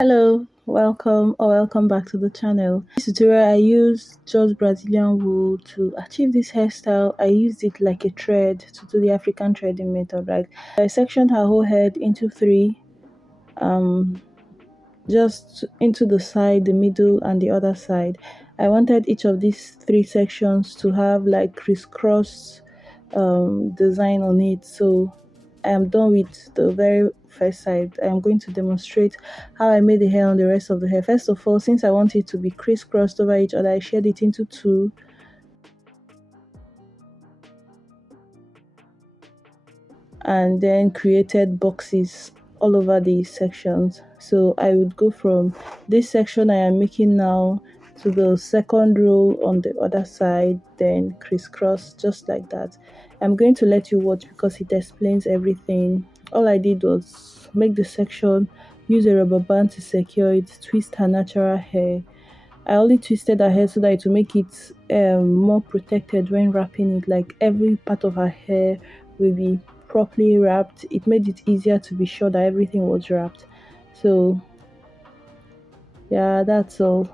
Hello, welcome or welcome back to the channel. In this tutorial I used just Brazilian wool to achieve this hairstyle. I used it like a thread to do the African threading method, right? I sectioned her whole head into three, um just into the side, the middle and the other side. I wanted each of these three sections to have like crisscross design on it. So I am done with the very first side. I am going to demonstrate how I made the hair on the rest of the hair. First of all, since I want it to be crisscrossed over each other, I shared it into two and then created boxes all over the sections. So I would go from this section I am making now to the second row on the other side, then crisscross just like that. I'm going to let you watch because it explains everything. All I did was make the section, use a rubber band to secure it, twist her natural hair. I only twisted her hair so that it will make it more protected when wrapping it. Like every part of her hair will be properly wrapped. It made it easier to be sure that everything was wrapped. So yeah, that's all.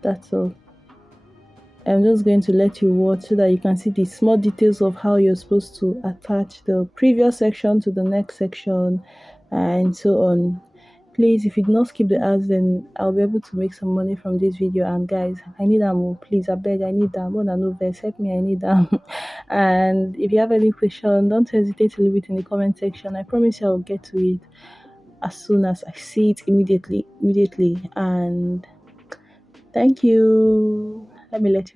That's all. I'm just going to let you watch so that you can see the small details of how you're supposed to attach the previous section to the next section and so on. Please, if you do not skip the ads, then I'll be able to make some money from this video. And guys, I need them. Oh, please, I beg, I need them. More than no verse, help me, I need them. And if you have any question, don't hesitate to leave it in the comment section. I promise you I'll get to it as soon as I see it immediately. And thank you. Let me let you